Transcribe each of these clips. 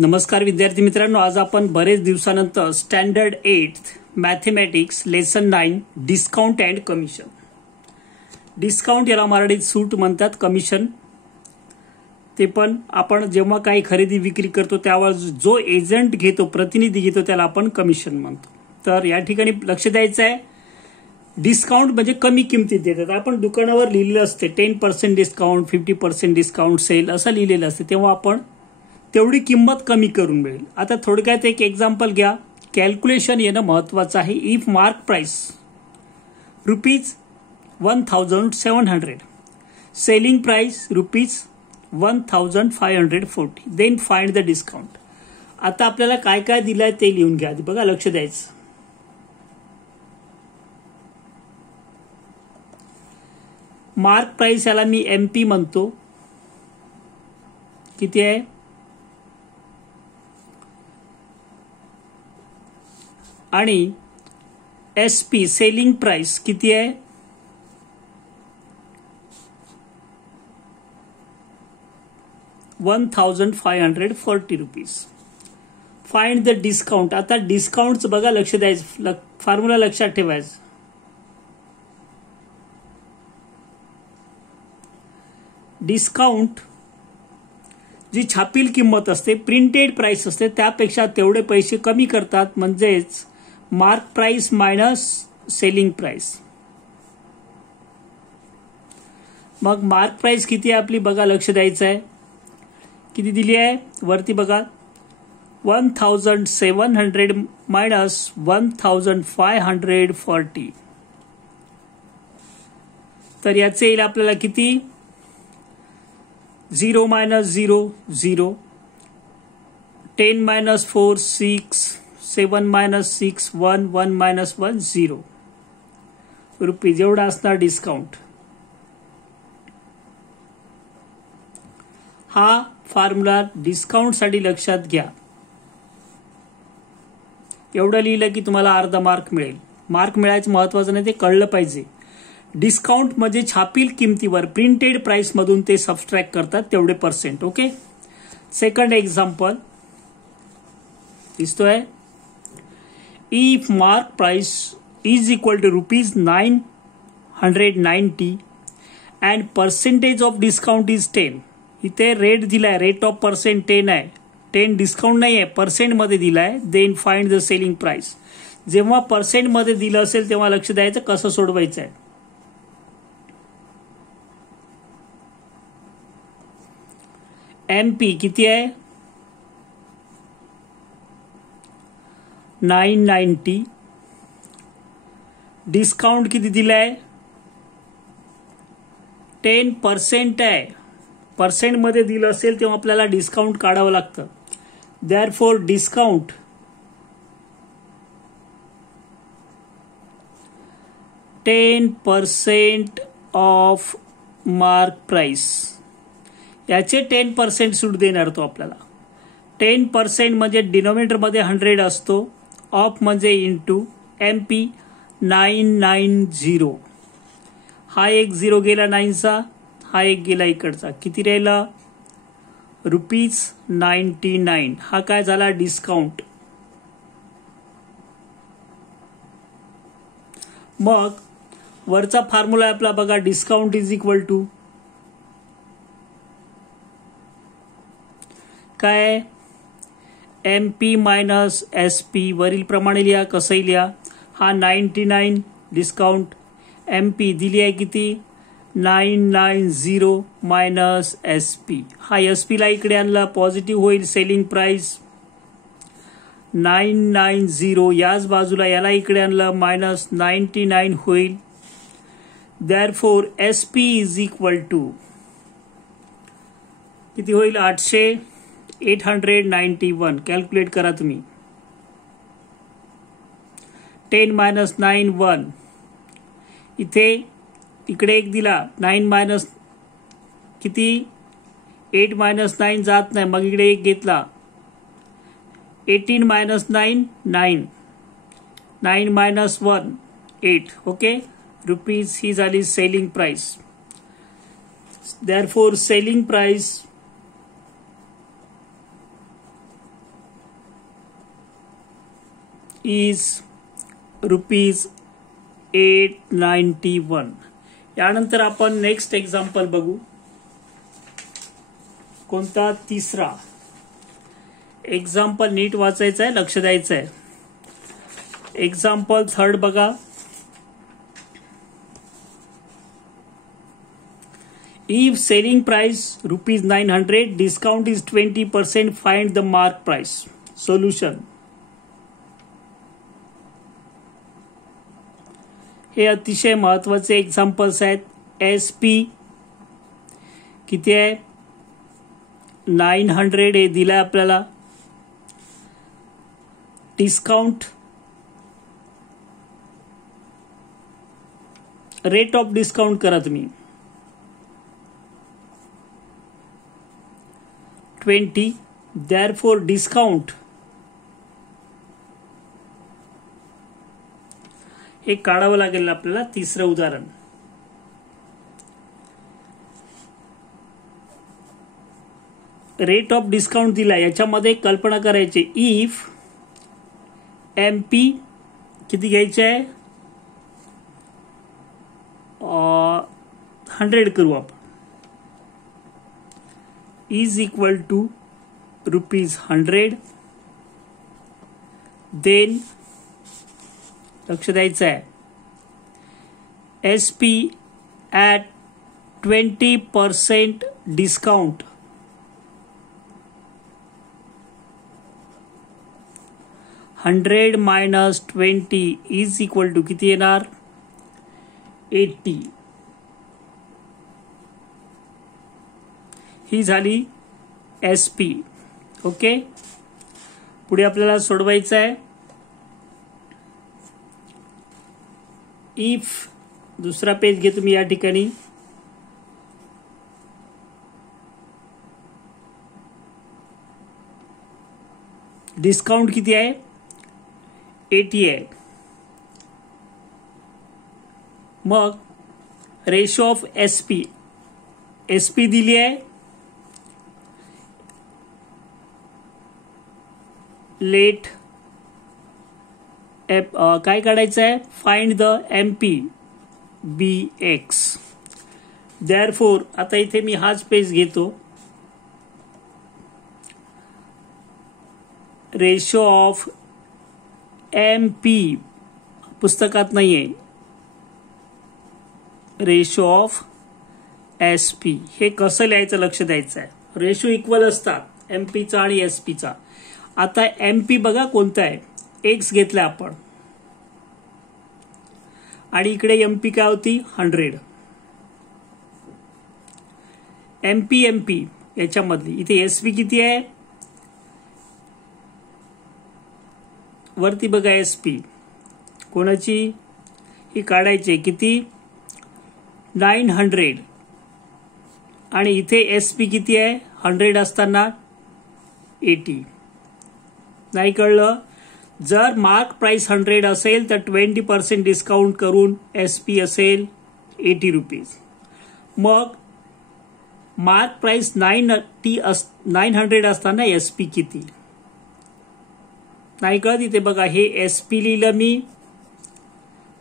नमस्कार विद्यार्थी मित्रांनो, आज आपण बरेच दिवसानंतर standard 8 mathematics lesson 9 discount and commission. Discount याला मराठीत सूट म्हणतात, कमिशन ते पण आपण जेव्हा काही खरेदी विक्री करतो त्यावर जो एजंट घेतो, प्रतिनिधी घेतो, त्याला आपण कमिशन म्हणतो. तर या ठिकाणी लक्ष द्यायचं आहे, डिस्काउंट म्हणजे कमी किमतीत देतात. आपण दुकानावर लिहिलेलं असते 10% डिस्काउंट, 50% डिस्काउंट सेल असं लिहिलेलं असते, तेव्हा आपण तेवढी किंमत कमी करून मिळेल. आता थोडक्यात एक एक्झाम्पल घ्या. कॅल्क्युलेशन येणं महत्वाचं आहे. If mark price ₹1700, selling price ₹1540, then find the discount. आता आपल्याला काय काय दिलंय ते लिहून घ्या. बघा, लक्ष द्यायचं. मार्क प्राइस याला मी MP म्हणतो. किती आहे? आणि SP सेलिंग प्राइस किती आहे? ₹1540. Find the discount. आता डिस्काउंटचं बघा, लक्ष द्यायचं, फॉर्म्युला लक्षात ठेवायचं. डिस्काउंट जी छापील किंमत असते, प्रिंटेड प्राइस असते, त्यापेक्षा तेवढे पैसे कमी करतात, म्हणजेच mark price minus selling price. मग मार्क प्राइस किती आहे आपली? बघा, लक्ष द्यायचं आहे. किती दिली आहे? वरती बघा, 1700 मायनस 1540. तर याचे येईल आपल्याला किती? 0 minus 0, 0. 10 minus 4, 6. 7 minus 6, 1. 1 minus 1, 0 rupees एवढा असणार डिस्काउंट. हा फॉर्म्युला डिस्काउंट साठी लक्षात घ्या. एवढं लिहिलं की तुम्हाला अर्धा मार्क मिळेल. मार्क मिळायचं महत्वाचं नाही, ते कळलं पाहिजे. डिस्काउंट म्हणजे छापील किमतीवर प्रिंटेड प्राइस मधून ते सबस्ट्रॅक्ट करतात तेवढे पर्सेंट. ओके. सेकंड एक्झाम्पल दिसतोय. If mark price is equal to ₹990 and percentage of discount is 10. इथे रेट दिलाय, रेट ऑफ पर्सेंट 10 आहे. 10 डिस्काउंट नाही आहे, पर्सेंट मध्ये दिलाय. Then find the selling price. जेव्हा पर्सेंट मध्ये दिलं असेल तेव्हा लक्ष द्यायचं कसं सोडवायचं आहे. MP किती आहे? 990. डिस्काउंट किती दिलाय? 10% आहे. पर्सेंट मध्ये दिलं असेल तेव्हा आपल्याला डिस्काउंट काढावं लागतं. Therefore discount %10 of mark price. याचे 10% सूट देणार तो आपल्याला. 10% म्हणजे डिनोमिनेटर मध्ये 100 असतो, ऑफ म्हणजे इंटू. MP 990. हा एक 0 गेला 9चा, हा एक गेला इकडचा. किती राहिला? ₹99. हा काय झाला? डिस्काउंट. मग वरचा फॉर्म्युला आपला बघा, डिस्काउंट इज इक्वल टू काय? MP minus SP. वरील प्रमाणे लिहा, कसंही लिहा. हा 99 डिस्काउंट. MP दिली आहे किती? 990 मायनस SP. हा SP ला इकडे आणला, पॉझिटिव्ह होईल. Selling price 990. याच बाजूला याला इकडे आणलं, मायनस 99 होईल. Therefore SP is equal to किती होईल? 891. कॅल्क्युलेट करा तुम्ही. 10 मायनस 9, 1. इथे इकडे एक दिला, 9 मायनस किती? 8 मायनस 9 जात नाही, मग इकडे एक घेतला. 18 मायनस 9, 9. 9 मायनस 1, 8. ओके. रुपीज ही झाली selling price. Therefore selling price is ₹891. यानंतर आपण नेक्स्ट एक्झाम्पल बघू. कोणता? तिसरा एक्झाम्पल. नीट वाचायचं आहे, लक्ष द्यायचं आहे. एक्झाम्पल थर्ड बघा. If selling price ₹900, discount is 20%, find the mark price. Solution. हे अतिशय महत्वाचे एक्झाम्पल्स आहेत. SP किती आहे? 900 हे दिलंय आपल्याला. डिस्काउंट, रेट ऑफ डिस्काउंट करा तुम्ही 20. therefore डिस्काउंट हे काढावं लागेल आपल्याला. तिसरं उदाहरण. रेट ऑफ डिस्काउंट दिला. याच्यामध्ये कल्पना करायची. इफ MP किती घ्यायचे आहे? 100 करू आपण. Is equal to ₹100. देन लक्ष द्यायचं आहे. SP at 20% discount. $100 minus 20 is equal to किती येणार? 80. ही झाली SP. ओके. पुढे आपल्याला सोडवायचं आहे. इफ दुसरा पेज घे तुम्ही या ठिकाणी. डिस्काउंट किती आहे? 80 आहे. मग रेशो ऑफ SP. SP दिली आहे. लेट काय काढायचं आहे? Find the MP BX. Therefore आता इथे मी हाच पेज घेतो. रेशो ऑफ MP पुस्तकात नाहीये. Ratio of SP. हे कसं लिहायचं लक्ष द्यायचं आहे. रेशो इक्वल असतात MPचा आणि SPचा. आता MP बघा कोणता आहे? X घेतला आपण आणि इकडे MP काय होती? 100. MP याच्यामधली. इथे SP किती आहे? वरती बघा SP कोणाची? ही काढायची. किती? 900. आणि इथे SP किती आहे? 100 असताना 80. नाही कळलं? जर मार्क प्राइस 100 असेल तर 20% डिस्काउंट करून SP असेल ₹80. मग मार्क प्राइस 900 असताना SP किती? नाही कळत? इथे बघा हे SP लिहिलं मी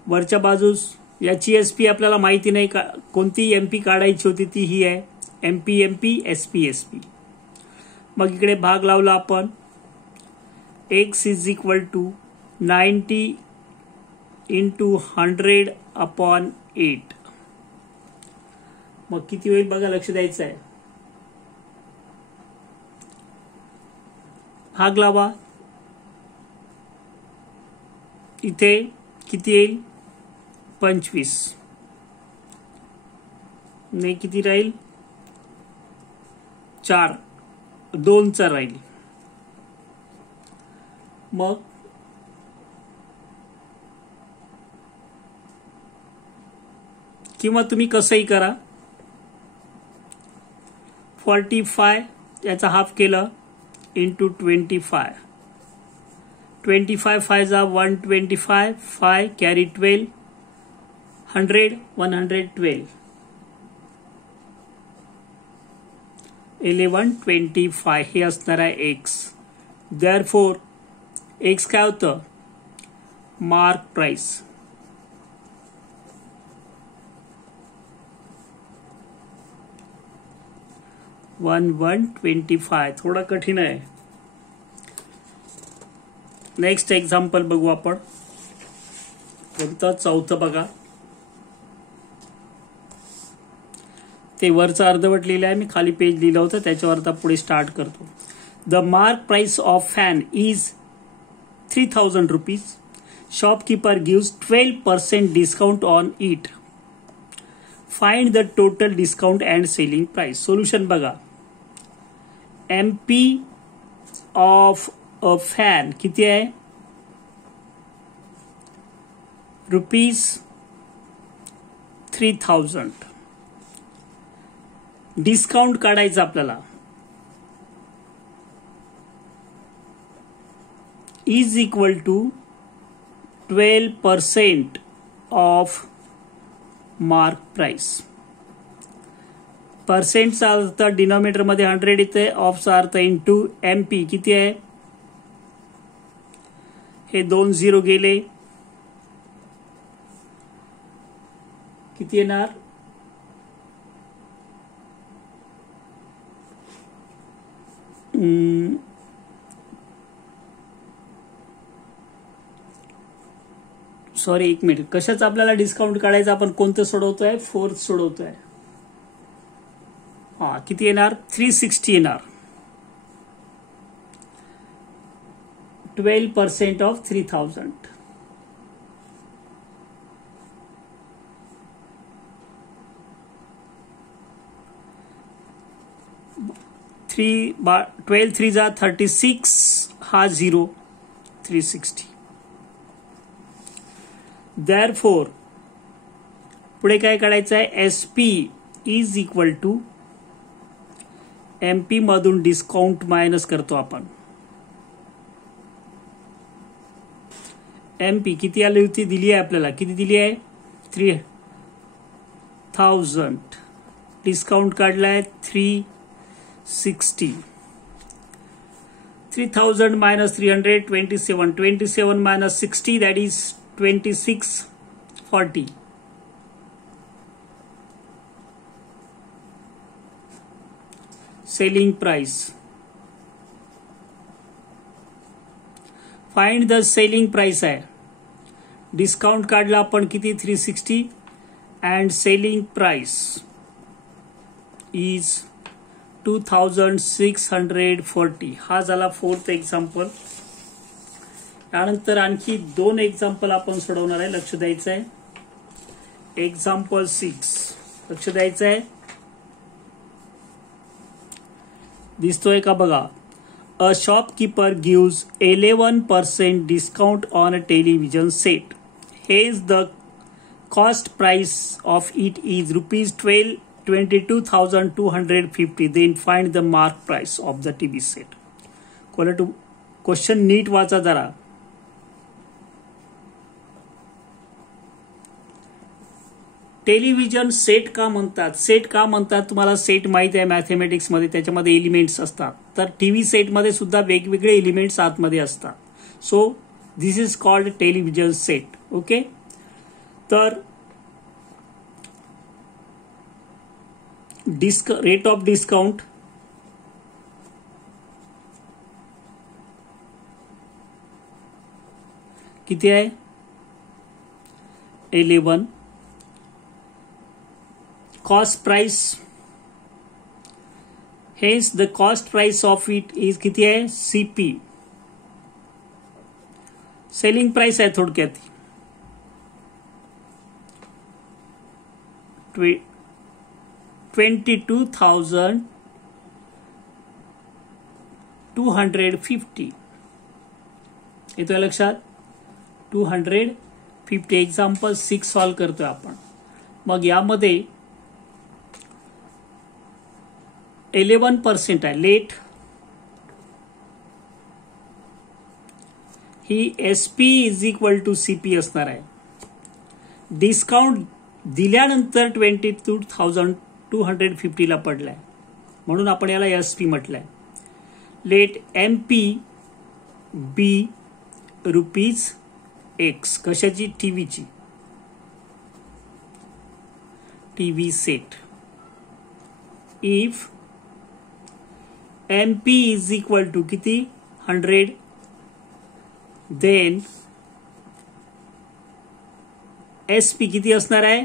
वरच्या बाजूस. याची SP आपल्याला माहिती नाही का कोणती MP काढायची होती ती ही आहे. MP SP. मग इकडे भाग लावला आपण. X is equal to 90 into 100/8. मग किती होईल बघा, लक्ष द्यायचं आहे. भाग लावा. इथे किती येईल? 25. नाही किती राहील? 4. 2चा राहील. मग किंवा तुम्ही कसंही करा. 45 याचा हाफ केलं इंटू 25. 25 5 जा 125. 5 कॅरी 12. 100 112. 1125 हे असणार आहे X. देअरफॉर X काय होतं? Mark price. $1,125. थोडा कठीण आहे. नेक्स्ट एक्झाम्पल बघू आपण. कोणतं? चौथं बघा. ते वरचं अर्धवट लिहिलं आहे मी, खाली पेज लिहिलं होतं त्याच्यावर आता पुढे स्टार्ट करतो. The mark price of fan is 3,000 rupees. Shopkeeper gives 12% discount on it. Find the total discount and selling price. Solution बघा. एमपी ऑफ अ फॅन किती आहे? ₹3,000. डिस्काउंट काढायचं आपल्याला. Is equal to 12% of mark price. पर्सेंटचा अर्थ denominator मध्ये 100 येते. ऑफचा अर्थ इंटू एमपी किती आहे? हे 2 0 गेले. किती येणार? सॉरी, एक मिनिट. कशाच आपल्याला डिस्काउंट काढायचं? आपण कोणतं सोडवतोय? 4th सोडवतोय. हा, किती येणार? 360 येणार. 12% ऑफ 3,000. थ्री 12 3 जा 36. हा 0. 360. Therefore, पुढे काय काढायचं आहे? SP is equal to MP मधून डिस्काउंट मायनस करतो आपण. एमपी किती आली होती? दिली आहे आपल्याला. किती दिली आहे? 3,000. डिस्काउंट काढलाय 360. 3,000 minus 300, 27. 27 minus 60, that is 2640. Selling price. Find the selling price आहे. डिस्काउंट काढला आपण किती? 360. and selling price is 2,640. हा झाला 4th एक्झाम्पल. त्यानंतर आणखी 2 एक्झाम्पल आपण सोडवणार आहे. लक्ष द्यायचं आहे. एक्झाम्पल 6 लक्ष द्यायचं आहे. दिसतोय का बघा. A shopkeeper gives 11% discount on a television set. Hedge the cost price of it is ₹22,250. Then find the mark price of the TV set. Question नीट वाचा जरा. टेलिव्हिजन सेट का म्हणतात? सेट का म्हणतात? तुम्हाला सेट माहित आहे मॅथमॅटिक्स मध्ये, त्याच्यामध्ये एलिमेंट्स असतात. तर टीव्ही सेट मध्ये सुद्धा वेगवेगळे एलिमेंट्स आतमध्ये असतात. So this is called television set. Okay. तर रेट ऑफ डिस्काउंट किती आहे? 11. Cost price, hedge the cost price of it is किती आहे? सीपी. सेलिंग प्राइस आहे थोडक्यात. 22,250. येतोय लक्षात? 250. एक्झाम्पल 6 सॉल्व करतोय आपण. मग यामध्ये 11% आहे. लेट ही SP is equal to CP असणार आहे. डिस्काउंट दिल्यानंतर 22,250 ला पडलाय, म्हणून आपण याला एसपी म्हटलंय. लेट एमपी बी ₹3,000. एक्स कशाची टीव्हीची TV set if MP is equal to किती 100 देन SP किती असणार आहे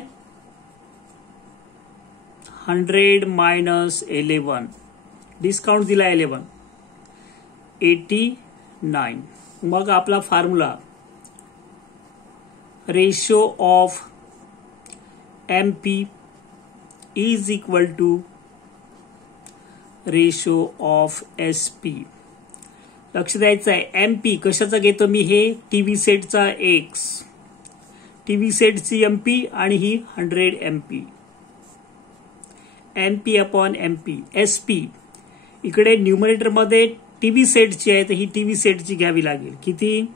100 मायनस 11 डिस्काउंट दिला 11 89 मग आपला formula ratio of MP is equal to ratio of SP लक्ष द्यायचं आहे MP कशाचा घेतो मी हे टीव्ही सेटचा X टीव्ही सेटची MP आणि ही 100 MP अपॉन MP SP इकडे न्यूमरेटर मध्ये टीव्ही सेटची आहे तर ही टीव्ही सेटची घ्यावी लागेल किती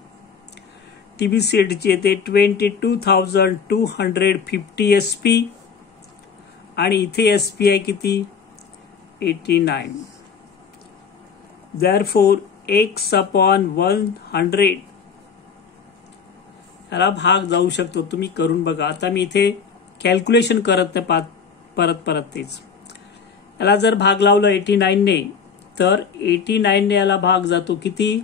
टीव्ही सेटची येते 22,250 SP आणि इथे SP आहे किती 89 therefore x upon 100 याला भाग जाऊ शकतो तुम्ही करून बघा आता मी इथे कॅल्क्युलेशन करत नाही परत तेच याला जर भाग लावला 89 ने तर 89 ने याला भाग जातो किती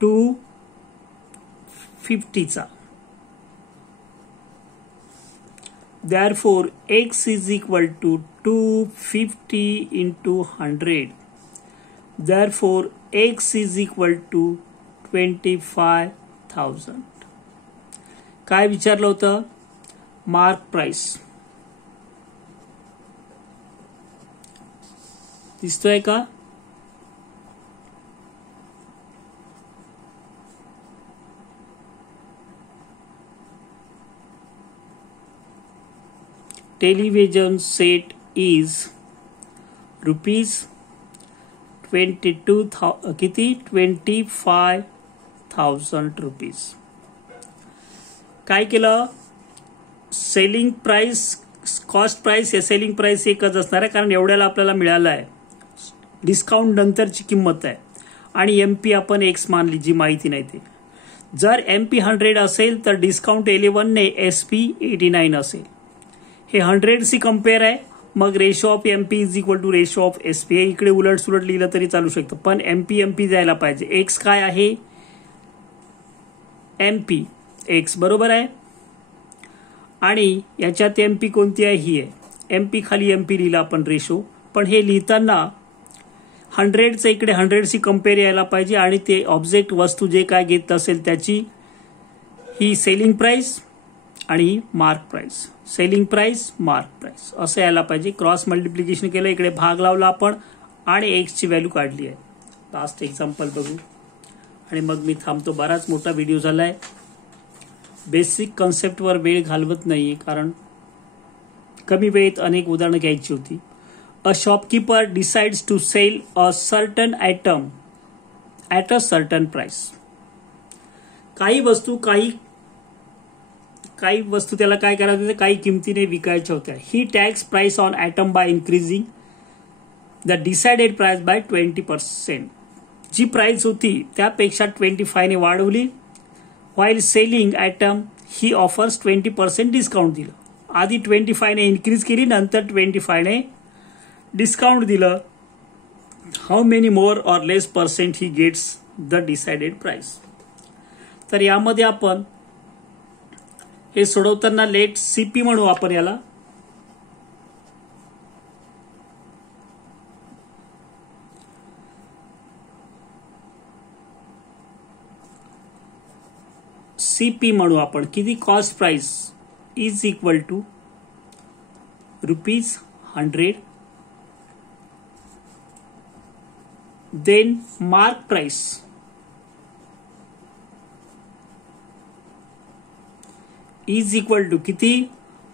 250 चा therefore x is equal to 250 into 100 therefore x is equal to 25,000 काय विचारलं होतं मार्क प्राइस दिसतोय का टेलीविजन सेट इज रुपीज 22,000 किती 25,000 रुपीज काय केलं सेलिंग प्राइस कॉस्ट प्राइस या सेलिंग प्राइस एकच असणार आहे कारण एवढ्याला आपल्याला मिळालं आहे डिस्काउंट नंतरची किंमत आहे आणि MP आपण एक्स मानली जी माहिती नाही ते जर MP 100 असेल तर डिस्काउंट 11 ने SP 89 असेल हे 100 सी कंपेअर आहे मग ratio of MP is equal to ratio of SP हे इकडे उलट सुलट लिहिलं तरी चालू शकतं पण MP जायला पाहिजे एक्स काय आहे MP एक्स बरोबर आहे आणि याच्यात MP कोणती आहे ही आहे MP खाली MP लिहिला आपण रेशो पण हे लिहिताना 100चं इकडे 100 सी कंपेअर यायला पाहिजे आणि ते ऑब्जेक्ट वस्तू जे काय घेत असेल त्याची ही सेलिंग प्राइस आणि ही mark price selling price mark price असं यायला पाहिजे क्रॉस मल्टिप्लिकेशन केलं इकडे भाग लावला आपण आणि एक्सची व्हॅल्यू काढली आहे लास्ट एक्झाम्पल बघू आणि मग मी थांबतो बराच मोठा व्हिडिओ झालाय बेसिक कन्सेप्टवर वेळ घालवत नाहीये कारण कमी वेळेत अनेक उदाहरणं घ्यायची होती a shopkeeper decides to sell a certain item at a certain price काही वस्तू त्याला काय करायचं होतं काही किमतीने विकायच्या होत्या ही tax price on item by increasing the decided price by 20% जी प्राइस होती त्यापेक्षा 25 ने वाढवली व्हाईल सेलिंग आयटम ही ऑफर्स 20% डिस्काउंट दिलं आधी 25 ने इन्क्रीज केली नंतर 25 ने डिस्काउंट दिलं how many more or less percent he gets the decided price तर यामध्ये आपण हे सोडवताना लेट CP म्हणू आपण याला CP म्हणू आपण किती cost price is equal to ₹100 then mark price is equal to किती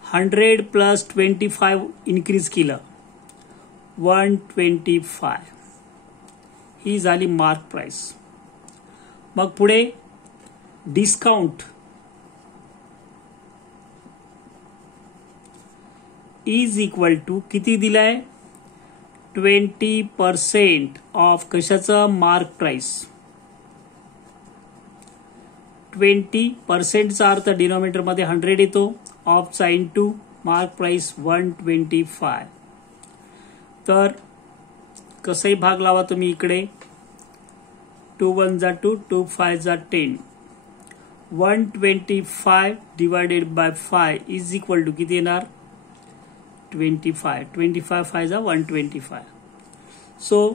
100 प्लस 25 इन्क्रीज केलं 125 ही झाली मार्क प्राइस मग पुढे डिस्काउंट इज इक्वल टू किती दिलाय 20% ऑफ कशाचं मार्क प्राइस 20%चा अर्थ डिनॉमिनेटरमध्ये 100 येतो, ऑफचा इंटू मार्क प्राइस 125. तर कसंही भाग लावा तुम्ही इकडे, 2 1 जा 2, 2 5 जा 10. 125 divided by 5 is equal to किती येणार, 25. 25 5 जा 125. सो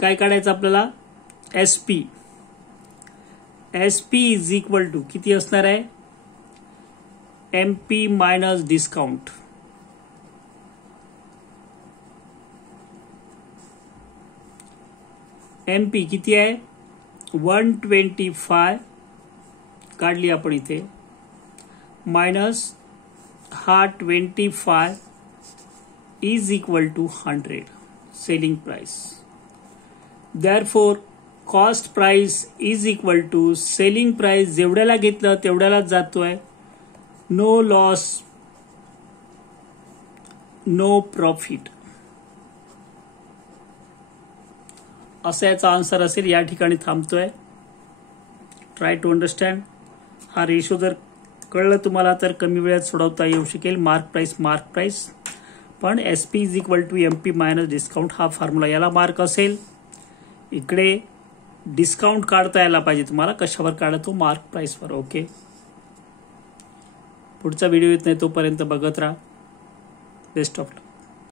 काय काढायचं आपल्याला, SP. SP is equal to किती असणार आहे, एमपी मायनस डिस्काउंट. एमपी किती आहे, 125 काढली आपण इथे, मायनस हा 25 is equal to 100 selling price. Therefore cost price is equal to selling price, जेवढ्याला घेतलं तेवढ्यालाच जातोय, नो लॉस नो प्रॉफिट. असं याचा आन्सर असेल. या ठिकाणी थांबतोय. Try to understand. हा रेशो जर कळलं तुम्हाला तर कमी वेळात सोडवता येऊ शकेल. मार्क प्राइस पण SP is equal to MP minus discount हा फॉर्म्युला, याला मार्क असेल. इकडे डिस्काउंट काढता यायला पाहिजे तुम्हाला. कशावर काढतो, मार्क प्राइसवर. ओके, पुढचा व्हिडिओ येत नाही तोपर्यंत बघत राहा. Best of luck.